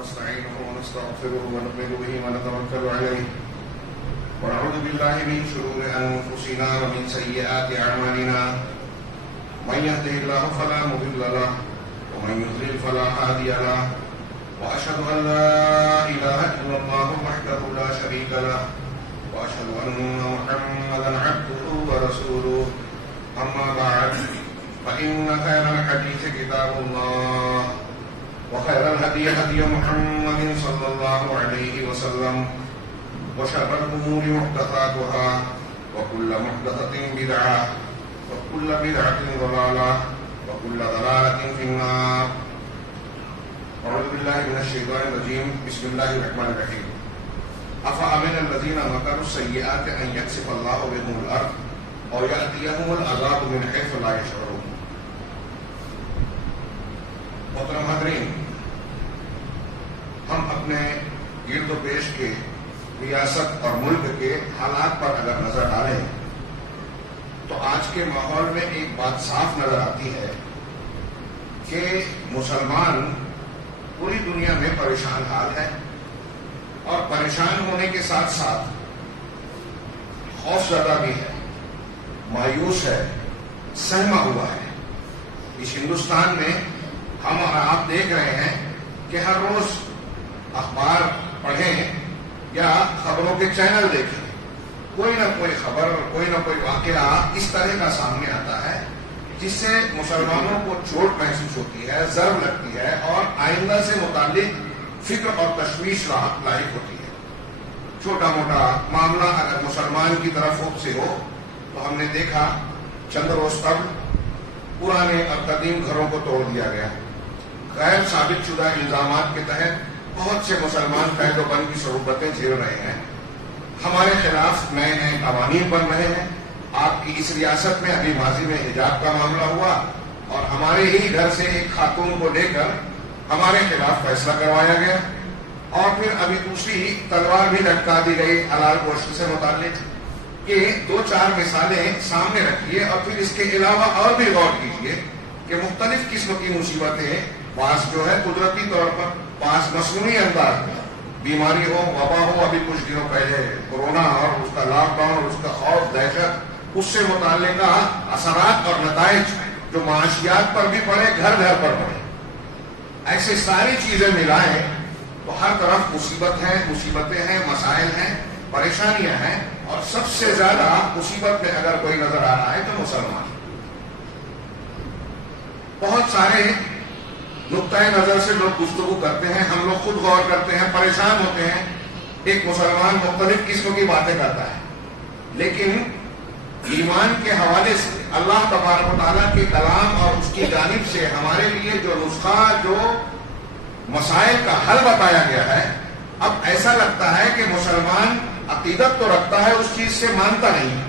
ونستعينه ونستغفره ونؤمن به ونتوكل عليه ونعوذ بالله من شرور أنفسنا ومن سيئات أعمالنا من يهده الله فلا مضل له ومن يضلل فلا هادي له وأشهد أن لا إله إلا الله وحده لا شريك له وأشهد أن محمدا عبده ورسوله أما بعد فإن خير الحديث كتاب الله وخير الهدي هدي محمد صلى الله عليه وسلم وشر الأمور محدثاتها وكل محدثة بدعة وكل بدعة ضلالة وكل ضلالة في النار. أعوذ بالله من الشيطان الرجيم. بسم الله الرحمن الرحيم. أفأمن الذين مكروا السيئات أن يخسف الله بهم الأرض أو يأتيهم العذاب من حيث لا يشعرون. محترم حاضرین، ہم اپنے گرد و پیش کے ریاست اور ملک کے حالات پر اگر نظر ڈالیں تو آج کے ماحول میں ایک بات صاف نظر آتی ہے کہ مسلمان پوری دنیا میں پریشان حال ہے اور پریشان ہونے کے ساتھ ساتھ خوف زدہ بھی ہے، مایوس ہے، سہما ہوا ہے. اس ہندوستان میں ہم اور آپ دیکھ رہے ہیں کہ ہر روز اخبار پڑھیں یا خبروں کے چینل دیکھیں، کوئی نہ کوئی خبر، کوئی نہ کوئی واقعہ اس طرح کا سامنے آتا ہے جس سے مسلمانوں کو چوٹ محسوس ہوتی ہے، ضرب لگتی ہے اور آئندہ سے متعلق فکر اور تشویش لاحق ہوتی ہے. چھوٹا موٹا معاملہ اگر مسلمان کی طرف سے ہو تو ہم نے دیکھا چند روز قبل پرانے اور قدیم گھروں کو توڑ دیا گیا. غیر ثابت شدہ الزامات کے تحت بہت سے مسلمان قید و بند کی صعوبتیں جھیل رہے ہیں. ہمارے خلاف نئے نئے قوانین بن رہے ہیں. آپ کی اس ریاست میں ابھی ماضی میں حجاب کا معاملہ ہوا اور ہمارے ہی گھر سے ایک خاتون کو لے کر ہمارے خلاف فیصلہ کروایا گیا اور پھر ابھی دوسری تلوار بھی لٹکا دی گئی حلال گوشت سے متعلق. کہ دو چار مثالیں سامنے رکھیے اور پھر اس کے علاوہ اور بھی غور کیجیے کہ مختلف قسم کی مصیبتیں، بعض جو ہے قدرتی طور پر، بعض مصنوعی انداز میں، بیماری ہو، وبا ہو. ابھی کچھ دنوں پہلے کورونا اور اس کا لاک ڈاؤن اور اس کا خوف، دہشت، اس سے متعلقہ اثرات اور نتائج جو معاشیات پر بھی پڑے، گھر گھر پر پڑے. ایسے ساری چیزیں ملائیں تو ہر طرف مصیبت ہے، مصیبتیں ہیں، مسائل ہیں، پریشانیاں ہیں اور سب سے زیادہ مصیبت میں اگر کوئی نظر آ رہا ہے تو مسلمان. بہت سارے نقطۂ نظر سے لوگ گفتگو کرتے ہیں، ہم لوگ خود غور کرتے ہیں، پریشان ہوتے ہیں. ایک مسلمان مختلف قسم کی باتیں کرتا ہے، لیکن ایمان کے حوالے سے اللہ تبارک و تعالیٰ کے کلام اور اس کی جانب سے ہمارے لیے جو نسخہ، جو مسائل کا حل بتایا گیا ہے، اب ایسا لگتا ہے کہ مسلمان عقیدت تو رکھتا ہے، اس چیز سے مانتا نہیں.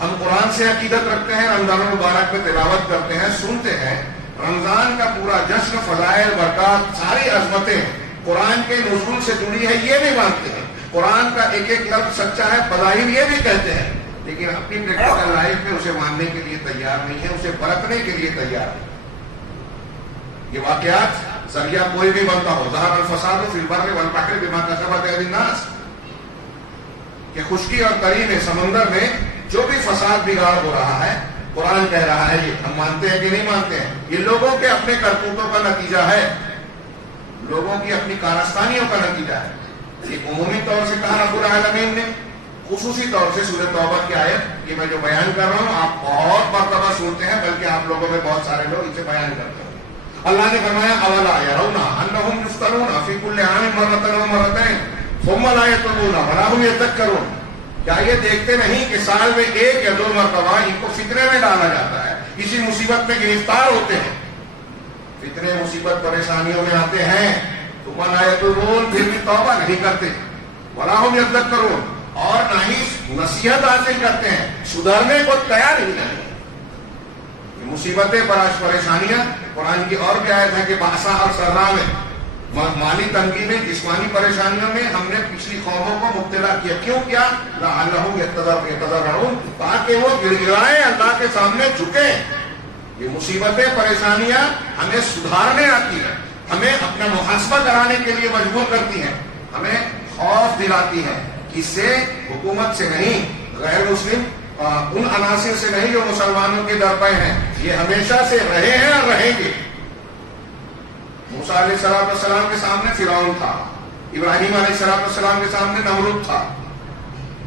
ہم قرآن سے عقیدت رکھتے ہیں، رمضان المبارک میں تلاوت کرتے ہیں، سنتے ہیں. رمضان کا پورا جشن، فضائل، برکات، ساری عظمتیں قرآن کے نزول سے جڑی ہے، یہ بھی مانتے ہیں. قرآن کا ایک ایک لفظ سچا ہے، بظاہر یہ بھی کہتے ہیں، لیکن اپنی پریکٹیکل لائف میں اسے ماننے کے لیے تیار نہیں ہے، اسے برتنے کے لیے تیار نہیں. یہ واقعات ذریعہ کوئی بھی بنتا ہو، ظہر الفساد فی البر والبحر بما کسبت ایدی الناس، کہ خشکی اور تری میں، سمندر میں جو بھی فساد بگاڑ ہو رہا ہے، قرآن کہہ رہا ہے یہ ہم مانتے ہیں کہ نہیں مانتے ہیں. یہ لوگوں کے اپنے کرتوتوں کا نتیجہ ہے، لوگوں کی اپنی کارستانیوں کا نتیجہ ہے. یہ عمومی طور سے کہا رب العالمین نے، خصوصی طور سے سورہ توبہ کی آیت، یہ میں جو بیان کر رہا ہوں آپ بہت مرتبہ سنتے ہیں، بلکہ آپ لوگوں میں بہت سارے لوگ اسے بیان کرتے ہیں. اللہ نے فرمایا اولا یرون انہم یفتنون فی کل عام مرۃ و مرتین ثم لا یتوبون ولا هم یذکرون. کیا یہ دیکھتے نہیں کہ سال میں ایک یا دو مرتبہ ان کو فتنے میں ڈالا جاتا ہے، کسی مصیبت میں گرفتار ہوتے ہیں، فتنے مصیبت پریشانیوں میں آتے ہیں، ثم لا یتوبون، پھر بھی توبہ نہیں کرتے، ولا هم یذکرون، اور نہ ہی نصیحت حاصل کرتے ہیں، سدھرنے کو تیار ہی نہیں. مصیبتیں، پریشانیاں، قرآن کی اور بھی آیت ہے کہ باسا اور سرا میں، مالی تنگی میں، جسمانی پریشانیوں میں ہم نے پچھلی قوموں کو مبتلا کیا. کیوں کیا؟ لعلہم یتضرعون، تاکہ وہ گر گرائیں، اللہ کے سامنے جھکیں. یہ مصیبتیں، پریشانیاں ہمیں سدھارنے آتی ہیں، ہمیں اپنا محاسبہ کرانے کے لیے مجبور کرتی ہیں، ہمیں خوف دلاتی ہیں، اس سے حکومت سے نہیں، غیر مسلم ان عناصر سے نہیں جو مسلمانوں کے درپے ہیں، یہ ہمیشہ سے رہے ہیں اور رہیں گے۔ موسیٰ علیہ السلام کے سامنے فرعون تھا، ابراہیم علیہ السلام کے سامنے نمرود تھا،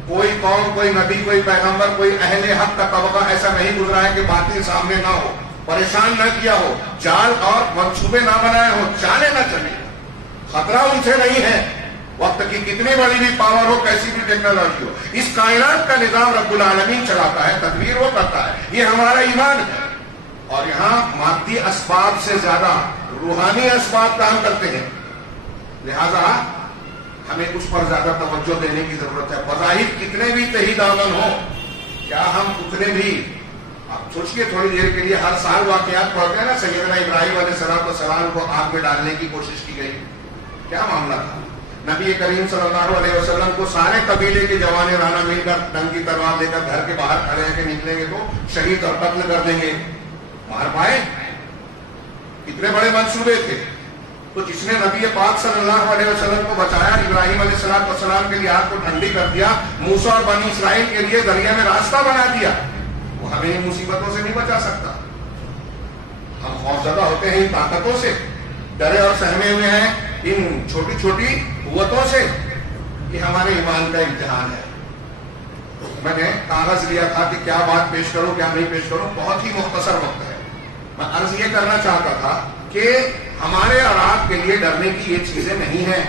کوئی قوم، کوئی نبی، کوئی پیغمبر، کوئی اہل حق کا طبقہ ایسا نہیں گزرا ہے کہ باطل سامنے نہ ہو، پریشان نہ کیا ہو، جال اور منصوبے نہ بنائے ہو، چالیں نہ چلے۔ خطرہ ان سے نہیں ہے، وقت کی کتنی بڑی بھی پاور ہو، کیسی بھی ٹیکنالوجی ہو، اس کائنات کا نظام رب العالمین چلاتا ہے، تدبیر وہ کرتا ہے، یہ ہمارا ایمان ہے۔ اور یہاں مادی اسباب سے زیادہ روحانی اسباب کام کرتے ہیں، لہذا ہمیں اس پر زیادہ توجہ دینے کی ضرورت ہے۔ بظاہر کتنے بھی تہی دامن ہو، کیا ہم اتنے بھی، آپ سوچئے تھوڑی دیر کے لیے، ہر سال واقعات پڑھتے ہیں نا، سیدنا ابراہیم علیہ السلام کو آگ میں ڈالنے کی کوشش کی گئی، کیا معاملہ تھا؟ نبی کریم صلی اللہ علیہ وسلم کو سارے قبیلے کے جوان رانا مل کر ننگی تلوار لے کر گھر کے باہر کھڑے ہیں کہ نکلیں گے تو شہید اور قتل کر دیں گے، مار پائے؟ کتنے بڑے منصوبے تھے۔ تو جس نے نبی پاک صلی اللہ علیہ وسلم کو بچایا، ابراہیم علیہ السلام کے لیے آگ کو ٹھنڈی کر دیا، موسیٰ اور بنی اسرائیل کے لیے دریا میں راستہ بنا دیا، وہ ہمیں ان مصیبتوں سے نہیں بچا سکتا۔ ہم خوفزدہ ہوتے ہیں ان طاقتوں سے، ڈرے اور سہمے ہوئے ہیں ان چھوٹی چھوٹی قوتوں سے، یہ ہمارے ایمان کا امتحان ہے۔ میں نے کاغذ لیا تھا کہ کیا بات پیش کروں، کیا نہیں پیش کروں، بہت ہی مختصر وقت ہے۔ میں عرض یہ کرنا چاہتا تھا کہ ہمارے اور آپ کے لیے ڈرنے کی یہ چیزیں نہیں ہیں۔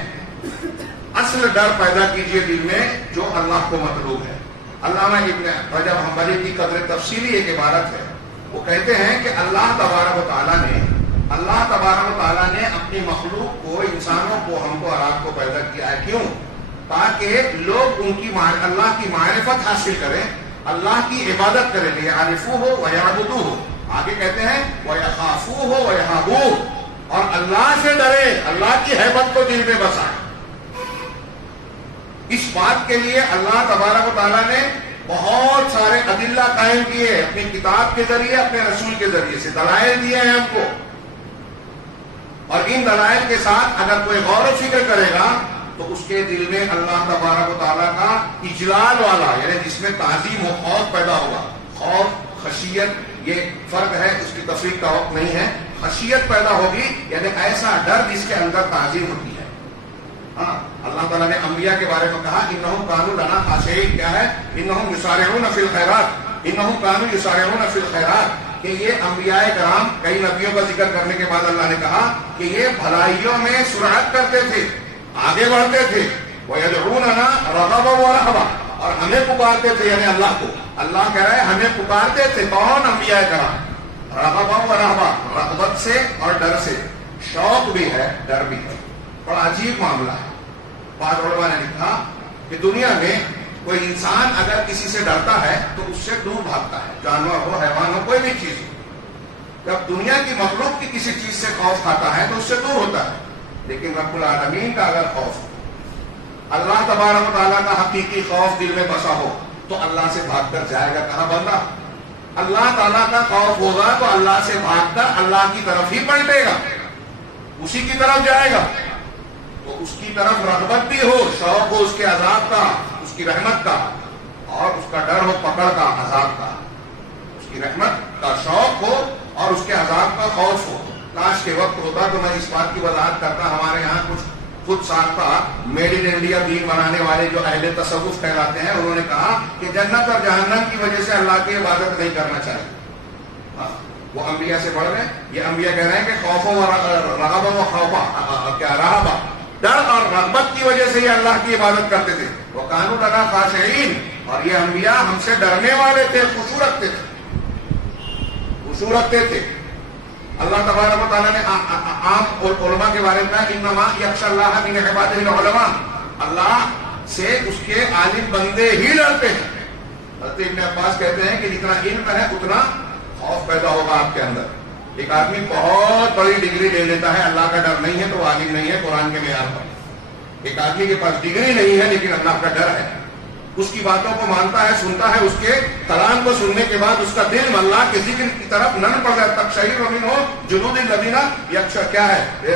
اصل ڈر پیدا کیجئے دل میں جو اللہ کو مطلوب ہے۔ علامہ ابن رجب حنبلی کی قدر تفصیلی ایک عبارت ہے، وہ کہتے ہیں کہ اللہ تبارک و تعالیٰ نے اپنی مخلوق کو، انسانوں کو، ہم کو اور آپ کو پیدا کیا ہے، کیوں؟ تاکہ لوگ ان کی اللہ کی معرفت حاصل کریں، اللہ کی عبادت کریں، لِيَعْرِفُوهُ وَيَعْبُدُوهُ۔ آگے کہتے ہیں وَيَخَافُوهُ وَيَهَابُوهُ، اور اللہ سے ڈرے، اللہ کی ہیبت کو دل میں بسائیں۔ اس بات کے لیے اللہ تبارک و تعالیٰ نے بہت سارے ادلہ قائم کیے، اپنی کتاب کے ذریعے، اپنے رسول کے ذریعے سے دلائل دیے ہیں ہم کو، اور ان دلائل کے ساتھ اگر کوئی غور و فکر کرے گا تو اس کے دل میں اللہ تبارک و تعالیٰ کا اجلال والا، یعنی جس میں تعظیم و خوف پیدا ہوگا، خوف، خشیت، یہ فرق ہے، اس کی تفریق کا وقت نہیں ہے۔ خشیت پیدا ہوگی یعنی ایسا ڈر جس کے اندر تعظیم ہوتی ہے۔ ہاں، اللہ تعالیٰ نے انبیاء کے بارے میں کہا انہم کانوا لنا خاشعین، کیا ہے؟ انہم یسارعون فی الخیرات، انہم کانوا یسارعون فی الخیرات، کہ یہ انبیاء کرام، کئی نبیوں کا ذکر کرنے کے بعد اللہ نے کہا کہ یہ بھلائیوں میں سرعت کرتے تھے، آگے بڑھتے تھے، وَيَدْعُونَنَا رَغَبًا وَرَهْبًا، اور ہمیں پکارتے تھے، یعنی اللہ کو۔ اللہ کہہ رہا ہے ہمیں پکارتے تھے، کون؟ انبیاء کرام، رغبا و رہبا، رغبت سے اور ڈر سے، شوق بھی ہے، ڈر بھی ہے۔ بڑا عجیب معاملہ ہے۔ بعض علماء نے لکھا کہ دنیا میں کوئی انسان اگر کسی سے ڈرتا ہے تو اس سے دور بھاگتا ہے، جانور ہو، حیوان ہو، کوئی بھی چیز ہو۔ جب دنیا کی مخلوق کی کسی چیز سے خوف کھاتا ہے تو اس سے دور ہوتا ہے، لیکن رب العالمین کا اگر خوف، اللہ تبارک و تعالیٰ کا حقیقی خوف دل میں بسا ہو تو اللہ سے بھاگ کر جائے گا کہاں بندہ؟ اللہ تعالیٰ کا خوف ہوگا تو اللہ سے بھاگ کر اللہ کی طرف ہی پلٹے گا، اسی کی طرف جائے گا۔ تو اس کی طرف رغبت بھی ہو، شوق ہو اس کے عذاب کا، اس کی رحمت کا، اور اس کا ڈر ہو پکڑ کا، عذاب کا، اس کی رحمت کا شوق ہو اور اس کے عذاب کا خوف ہو۔ کاش کے وقت ہوتا تو میں اس بات کی وضاحت کرتا۔ ہمارے یہاں کچھ خود ساختہ میڈ ان انڈیا دین بنانے والے جو اہل تصوف کہلاتے ہیں، انہوں نے کہا کہ جنت اور جہنم کی وجہ سے اللہ کی عبادت نہیں کرنا چاہیے۔ وہ انبیاء سے پڑھ رہے ہیں، یہ انبیاء کہہ رہے ہیں کہ خوف و رغبا و خوفا، کیا رہبا، ڈر اور رغبت کی وجہ سے یہ اللہ کی عبادت کرتے تھے۔ وَكَانُوا لَنَا خَاشِعِينَ، اور یہ انبیاء ہم سے ڈرنے والے تھے، خشوع رکھتے تھے۔ اللہ تبارک و تعالیٰ نے عام علماء کے بارے میں کہا انما یخشی اللہ من عبادہ العلماء، اللہ سے اس کے عالم بندے ہی ڈرتے ہیں۔ حضرت ابن عباس کہتے ہیں کہ جتنا علم ہے اتنا خوف پیدا ہوگا آپ کے اندر۔ ایک آدمی بہت بڑی ڈگری لے لیتا ہے، اللہ کا ڈر نہیں ہے تو وہ عالم نہیں ہے قرآن کے معیار پر۔ ایک آدمی کے پاس ڈگری نہیں ہے لیکن اللہ کا ڈر ہے، اس کی باتوں کو مانتا ہے، سنتا ہے، اس کے کلام کو سننے کے بعد اس کا دل اللہ کے ذکر کی طرف نن پڑ جائے، تقشعر منہ جلود الذین کیا ہے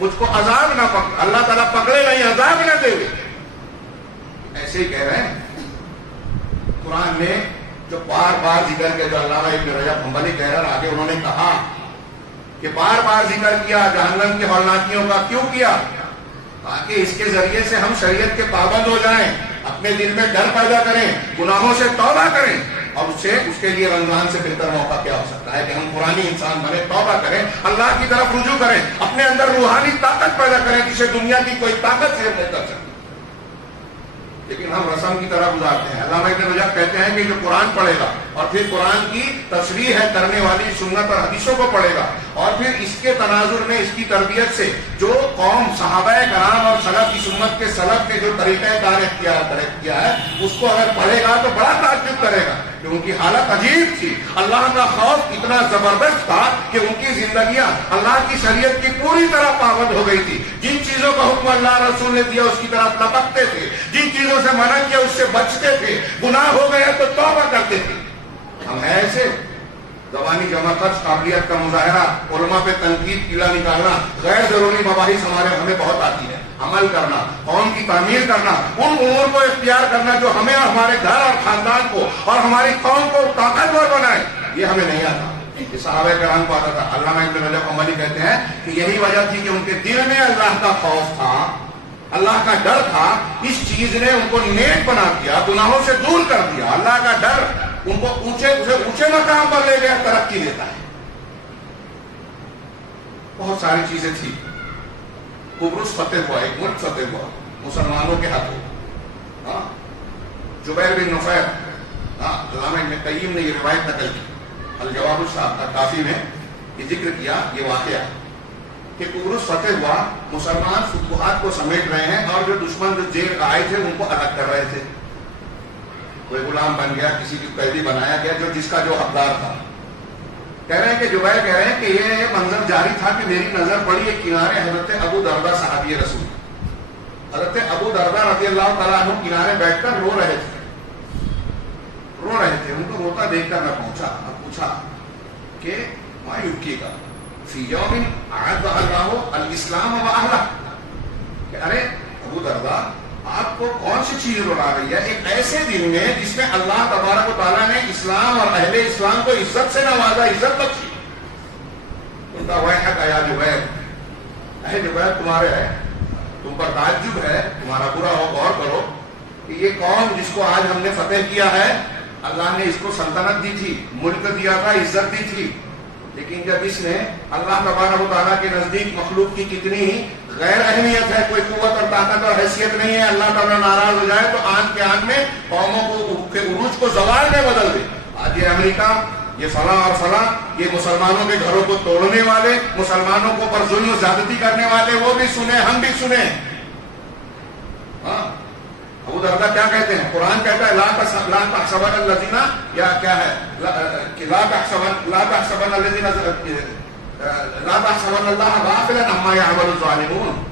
مجھ کو عذاب نہ پکڑے، اللہ تعالیٰ پکڑے نہیں، عذاب نہ دے۔ ایسے ہی کہہ رہے ہیں قرآن میں جو بار بار ذکر کیا، جو علامہ ابن رجب حنبلی کہہ رہے ہیں، آگے انہوں نے کہا کہ بار بار ذکر کیا جہنم کی ہولناکیوں کا، کیوں کیا؟ تاکہ اس کے ذریعے سے ہم شریعت کے پابند ہو جائیں، اپنے دل میں ڈر پیدا کریں، گناہوں سے توبہ کریں، اور اس کے لیے رمضان سے بہتر موقع کیا ہو سکتا ہے کہ ہم قرآنی انسان بنے، توبہ کریں، اللہ کی طرف رجوع کریں، اپنے اندر روحانی طاقت پیدا کریں جسے دنیا کی کوئی طاقت سے نہیں کر سکتی۔ لیکن ہم رسم کی طرح گزارتے ہیں۔ علامہ ابن رجب کہتے ہیں کہ جو قرآن پڑھے گا اور پھر قرآن کی تصریح ہے کرنے والی سنت اور حدیثوں کو پڑھے گا، اور پھر اس کے تناظر میں اس کی تربیت سے جو قوم صحابہ کرام اور سلف کی سنت کے سلف کے جو طریقہ کار اختیار کیا ہے اس کو اگر پڑھے گا تو بڑا تعجب کرے گا کہ ان کی حالت عجیب تھی۔ اللہ کا خوف اتنا زبردست تھا کہ ان کی زندگیاں اللہ کی شریعت کی پوری طرح پابند ہو گئی تھی۔ جن چیزوں کا حکم اللہ رسول نے دیا اس کی طرف لپکتے تھے، جن چیزوں سے منع کیا اس سے بچتے تھے، گناہ ہو گیا تو توبہ کرتے تھے۔ ہم ہیں ایسے زبانی جمع خرچ قابلیت کا مظاہرہ، علماء پہ تنقید کیلا نکالنا، غیر ضروری مباحث ہمیں بہت آتی ہے، عمل کرنا، قوم کی تعمیر کرنا، ان امور کو اختیار کرنا جو ہمیں اور ہمارے گھر اور خاندان کو اور ہماری قوم کو طاقتور بنائے، یہ ہمیں نہیں آتا۔ یہ صحابہ کرام کو آتا تھا۔ علامہ ابن رجب حنبلی کہتے ہیں کہ یہی وجہ تھی کہ ان کے دل میں اللہ کا خوف تھا، اللہ کا ڈر تھا، اس چیز نے ان کو نیک بنا دیا، گناہوں سے دور کر دیا۔ اللہ کا ڈر ان کو اونچے مقام پر لے گیا، ترقی دیتا ہے۔ بہت ساری چیزیں تھی۔ قبرص فتح ہوا، ایک ملک فتح ہوا مسلمانوں کے ہاتھوں۔ جبیر بن نفیر، علامہ ابن قیم نے یہ روایت نقل کی، الجواب الکافی میں یہ ذکر کیا یہ واقعہ کہ قبرص فتح ہوا، مسلمان فتوحات کو سمیٹ رہے ہیں اور جو دشمن جو جیل آئے تھے ان کو الگ کر رہے تھے۔ کوئی غلام بن گیا، کسی کی قیدی بنایا گیا جس کا جو حقدار تھا۔ کہہ رہے ہیں کہ جبیر کہہ رہے ہیں کہ یہ منظر جاری تھا کہ میری نظر پڑی ایک کنارے حضرت ابو دردہ صحابی رسول، حضرت ابو دردہ رضی اللہ تعالیٰ عنہ کنارے بیٹھ کر رو رہے تھے۔ ان کو روتا دیکھ کر میں پوچھا کہ ما یبکیک فی یوم اعز اللہ الاسلام و اہلہ، کہ ارے ابو دردہ آپ کو کون سی چیز رلا رہی ہے ایک ایسے دن میں جس میں اللہ تبارک و تعالیٰ نے اسلام اور اہل اسلام کو عزت سے نوازا، عزت بخشی۔ ویحک یا جبیر، اے جبیر تمہارے ہے، تم پر تعجب ہے، تمہارا برا ہو، غور کرو کہ یہ قوم جس کو آج ہم نے فتح کیا ہے، اللہ نے اس کو سلطنت دی تھی، ملک دیا تھا، عزت دی تھی، لیکن جب اس نے اللہ تبارک و تعالیٰ کے نزدیک مخلوق کی کتنی غیر اہمیت ہے، کوئی قوت اور طاقت اور حیثیت نہیں ہے، اللہ تعالیٰ ناراض ہو جائے تو آن کے آن میں قوموں کو کے عروج کو زوال میں بدل دے۔ آج یہ امریکہ، یہ فلاں اور فلاں، یہ مسلمانوں کے گھروں کو توڑنے والے، مسلمانوں کو پر ظلم و زیادتی کرنے والے، وہ بھی سنیں، ہم بھی سنیں۔ ابو دردہ کیا کہتے ہیں؟ قرآن کہتا ہے لا تحسبن الذین، یا کیا ہے، لا تحسبن الذین لا تحسبن اللہ غافلا عما یعمل الظالمون،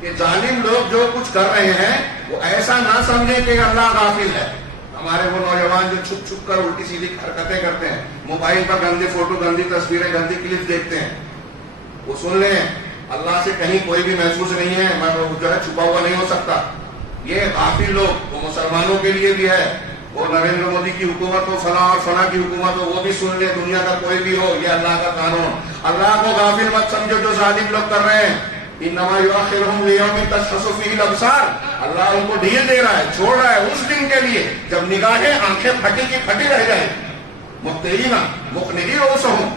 کہ ظالم لوگ جو کچھ کر رہے ہیں وہ ایسا نہ سمجھیں کہ اللہ غافل ہے۔ ہمارے وہ نوجوان جو چھپ چھپ کر الٹی سیدھی حرکتیں کرتے ہیں، موبائل پر گندے فوٹو، گندی تصویریں، گندی کلپ دیکھتے ہیں، وہ سن لیں اللہ سے کہیں کوئی بھی محسوس نہیں ہے، میں جو ہے چھپا ہوا نہیں ہو سکتا۔ یہ غافل لوگ، وہ مسلمانوں کے لیے بھی ہے، وہ نریندر مودی کی حکومت ہو، فلاں اور فلاں کی حکومت ہو، وہ بھی سن لے، دنیا کا کوئی بھی ہو، یہ اللہ کا قانون۔ اللہ کو غافل مت سمجھو جو ظالم لوگ کر رہے ہیں۔ انما یؤخرهم لیوم تشخص فیہ الابصار، اللہ ان کو ڈھیل دے رہا ہے، چھوڑ رہا ہے اس دن کے لیے جب نگاہیں، آنکھیں پھٹی کی پھٹی رہ جائیں، مبطلین مقنعی رؤوسہم،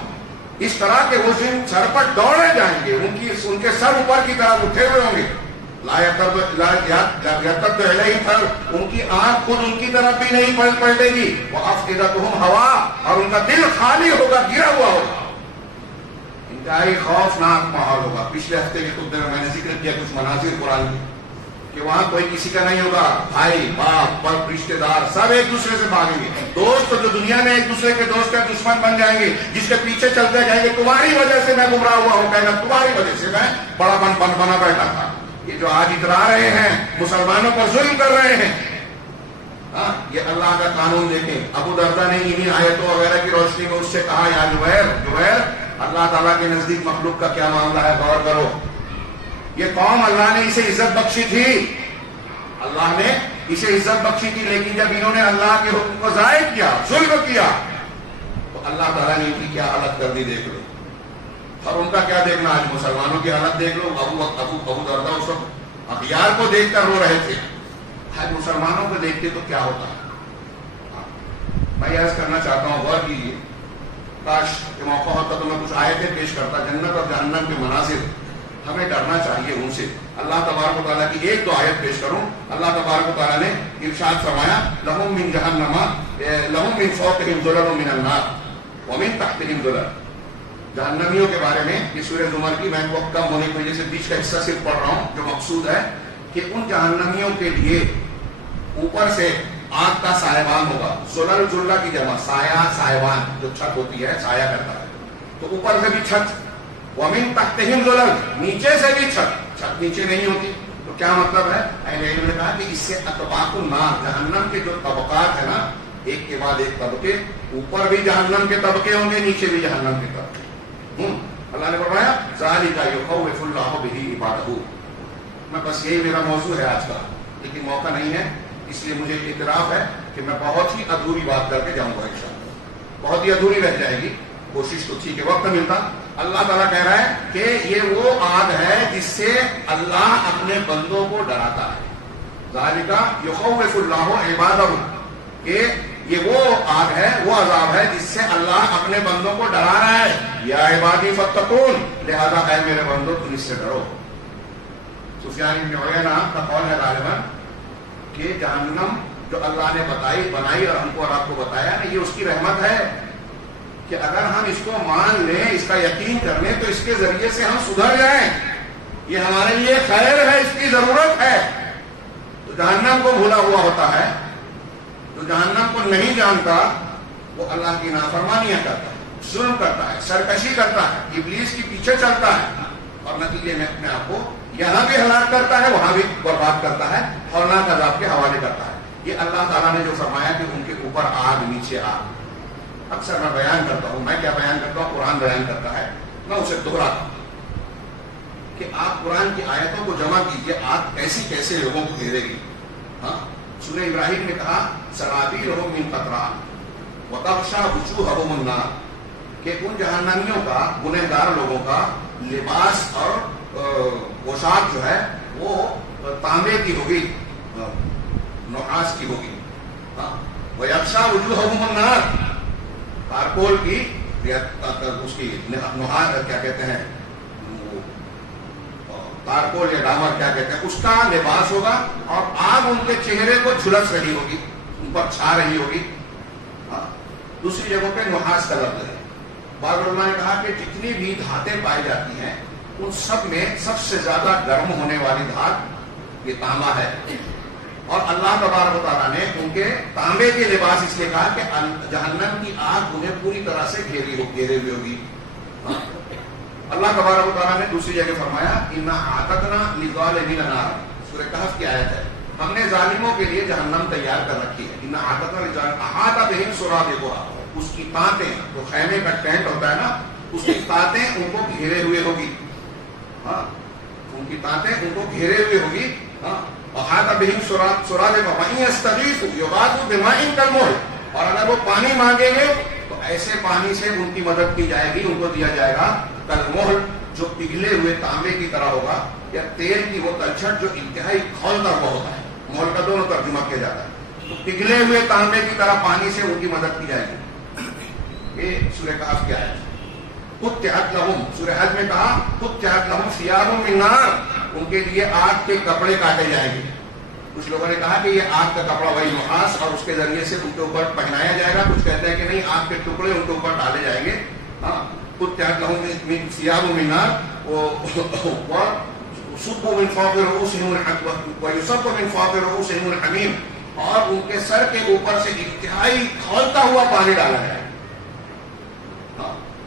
اس طرح کے وہ دن سر پر دوڑے جائیں گے، ان کے سر اوپر کی طرف اٹھے ہوئے ہوں گے، لا یرتد الیہم طرف، ان کی آنکھ خود ان کی طرف بھی نہیں پلٹے گی، وافئدتہم ہوا، اور ان کا دل خالی ہوگا، گرا ہوا ہوگا، انتہائی خوفناک ماحول ہوگا۔ پچھلے ہفتے کے خطبے میں نے ذکر کیا کچھ مناظر قرآن کی، کہ وہاں کوئی کسی کا نہیں ہوگا، بھائی باپ باپ رشتے دار سب ایک دوسرے سے بھاگیں گے، دوست جو دنیا میں ایک دوسرے کے دوست کا دشمن بن جائیں گے، جس کے پیچھے چلتے جائیں گے، تمہاری وجہ سے میں گمراہ ہوا ہوں، کہے گا تمہاری وجہ سے میں بڑا بنا بیٹھا تھا۔ یہ جو آج اترا رہے ہیں، مسلمانوں پر ظلم کر رہے ہیں، یہ اللہ کا قانون دیکھیں۔ ابو دردہ نے انہی آیتوں وغیرہ کی روشنی میں اس سے کہا یا جبیر، اللہ تعالیٰ کے نزدیک مخلوق کا کیا معاملہ ہے، غور کرو۔ یہ قوم اللہ نے اسے عزت بخشی تھی، اللہ نے اسے عزت بخشی تھی، لیکن جب انہوں نے اللہ کے حکم کو ضائع کیا، ظلم کیا، تو اللہ تعالیٰ نے ان کی کیا حالت کر دی دیکھ لو۔ اور ان کا کیا دیکھنا، آج مسلمانوں کی حالت دیکھ لو۔ ابو دردہ اس وقت اغیار کو دیکھ کر رو رہے تھے، آج مسلمانوں کو دیکھتے تو کیا ہوتا ہے۔ میں عرض کرنا چاہتا ہوں، غور کیجیے، کاش کہ موقع ہوتا تو میں کچھ آیتیں پیش کرتا، جنت اور جہنم کے مناظر، ہمیں ڈرنا چاہیے ان سے۔ اللہ تبارک و تعالیٰ کی ایک دو آیت پیش کروں۔ اللہ تبارک و تعالیٰ نے ارشاد فرمایا، لہم من جہنم لہم من فوقہم ظلل من النار ومن تحتہم ظلل۔ جہنمیوں کے بارے میں یہ سورہ زمر کی، میں وقت کم ہونے کی وجہ سے بیچ کا حصہ صرف پڑھ رہا ہوں۔ جو مقصود ہے کہ ان جہنمیوں کے لیے اوپر سے آگ کا سائبان ہوگا۔ ظلل ظلہ کی جمع، سایہ سائبان، جو چھت ہوتی ہے سایہ کرتا ہے، تو اوپر سے بھی چھت، ومن تحتہم ظلل، نیچے سے بھی چھت، چھت نیچے نہیں ہوتی۔ تو کیا مطلب ہے؟ اہل علم نے کہا کہ اس سے اطباق النار، جہنم کے جو طبقات ہیں نا، ایک کے بعد ایک طبقے، اوپر بھی جہنم کے طبقے ہوں گے، نیچے بھی جہنم کے طبقے۔ اللہ نے فرمایا ذالک یخوف اللہ بہ عبادہ۔ میں بس یہی میرا موضوع ہے آج کا، لیکن موقع نہیں ہے، اس لیے مجھے اعتراف ہے کہ میں بہت ہی ادھوری بات کر کے جاؤں گا انشاءاللہ، بہت ہی ادھوری رہ جائے گی، کوشش تو ٹھیک ہے، وقت ملتا۔ اللہ تعالیٰ کہہ رہا ہے کہ یہ وہ آگ ہے جس سے اللہ اپنے بندوں کو ڈراتا ہے۔ ذالک یخوف اللہ عبادہ، کہ یہ وہ آگ ہے، وہ عذاب ہے جس سے اللہ اپنے بندوں کو ڈرا رہا ہے۔ یا عبادی فاتقون، لہذا اے میرے بندو تم اس سے ڈرو۔ سفیان بن عیینہ کا قول ہے غالباً کہ جہنم جو اللہ نے بنائی اور ہم کو اور آپ کو بتایا نا، یہ اس کی رحمت ہے کہ اگر ہم اس کو مان لیں، اس کا یقین کر لیں، تو اس کے ذریعے سے ہم سدھر جائیں، یہ ہمارے لیے خیر ہے، اس کی ضرورت ہے۔ تو جہنم کو بھولا ہوا ہوتا ہے، جو جہنم کو نہیں جانتا وہ اللہ کی نافرمانیاں کرتا ہے، ظلم کرتا ہے، سرکشی کرتا ہے، ابلیس کے پیچھے چلتا ہے، اور نتیجے میں اپنے آپ کو یہاں بھی ہلاک کرتا ہے، وہاں بھی برباد کرتا ہے، ہولناک عذاب کے حوالے کرتا ہے۔ یہ اللہ تعالیٰ نے جو فرمایا کہ ان کے اوپر آگ، نیچے آگ، اکثر میں بیان کرتا ہوں، میں کیا بیان کرتا ہوں، قرآن بیان کرتا ہے، میں اسے دہراتا ہوں کہ آپ قرآن کی آیتوں کو جمع کیجئے، آگ ایسی کیسے لوگوں کو گھیرے گی۔ ہاں، سورہ ابراہیم نے کہا سرابیلہم من قطران وتغشی وجوہہم النار، کہ ان جہنمیوں کا، گنہگار لوگوں کا لباس اور پوشاک جو ہے وہ تانبے کی ہوگی، نحاس کی ہوگی۔ وَيَغْشَى وُجُوهَهُمُ النَّارُ، تارکول کی، اس کی نحاس کیا کہتے ہیں، تارکول یا ڈامر کیا کہتے ہیں، اس کا لباس ہوگا، اور آگ ان کے چہرے کو جھلس رہی ہوگی، ان پر چھا رہی ہوگی۔ دوسری جگہوں پہ نحاس کا لفظ ہے۔ بعض علماء نے کہا کہ جتنی بھی دھاتیں پائی جاتی ہیں ان سب میں سب سے زیادہ گرم ہونے والی دھات یہ تانبا ہے، اور اللہ تبارک و تعالیٰ نے ان کے تانبے کے لباس اس لیے کہا کہ جہنم کی آگ انہیں پوری طرح سے گھیرے ہوئی ہوگی۔ اللہ تبارک و تعالیٰ نے دوسری جگہ فرمایا اِنَّا أَعْتَدْنَا لِلظَّالِمِينَ نَارًا، سورہ کہف کی آیت ہے، ہم نے ظالموں کے لیے جہنم تیار کر رکھی ہے۔ اِنَّا أَعْتَدْنَا لِلظَّالِمِينَ أَحَاطَ بِهِمْ سُرَادِقُهَا، اس کی تانتیں، جو خیمے کا ٹینٹ ہوتا ہے نا، اس کی تانتیں ان کو گھیرے ہوئے ہوگی۔ ہاں، ان کی تانتیں ان کو گھیرے ہوئے ہوگی۔ ہاں، أَحَاطَ بِهِمْ سُرَادِقُهَا وَإِن يَسْتَغِيثُوا يُغَاثُوا بِمَاءٍ كَالْمُهْلِ، اور اگر وہ پانی مانگیں گے تو ایسے پانی سے ان کی مدد کی جائے گی، ان کو دیا جائے گا کالمہل، جو پگھلے ہوئے تانبے کی طرح ہوگا، یا تیل کی وہ تلچھٹ جو انتہائی کھولتا ہوا ہوتا ہے۔ مہل کا دونوں ترجمہ کیا جاتا ہے، تو پگھلے ہوئے تانبے کی طرح پانی سے ان کی مدد کی جائے گی۔ یہ سورہ کہف کیا ہے؟ قطعت لہم، سورہ حج میں کہا قطعت لہم ثیاب من نار، ان کے لیے آگ کے کپڑے کاٹے جائیں گے۔ کچھ لوگوں نے کہا کہ یہ آگ کا کپڑا وہی نحاس، اور اس کے ذریعے سے ان کے اوپر پہنایا جائے گا، کچھ کہتے ہیں کہ نہیں، آگ کے ٹکڑے ان کے اوپر ڈالے جائیں گے۔ ہاں، قطعت لہم ثیاب من نار وَيُصَبُّ مِن فَوْقِ رُؤُوسِهِمُ الْحَمِيمُ، اور ان کے سر کے اوپر سے انتہائی کھولتا ہوا پانی ڈالا جائے،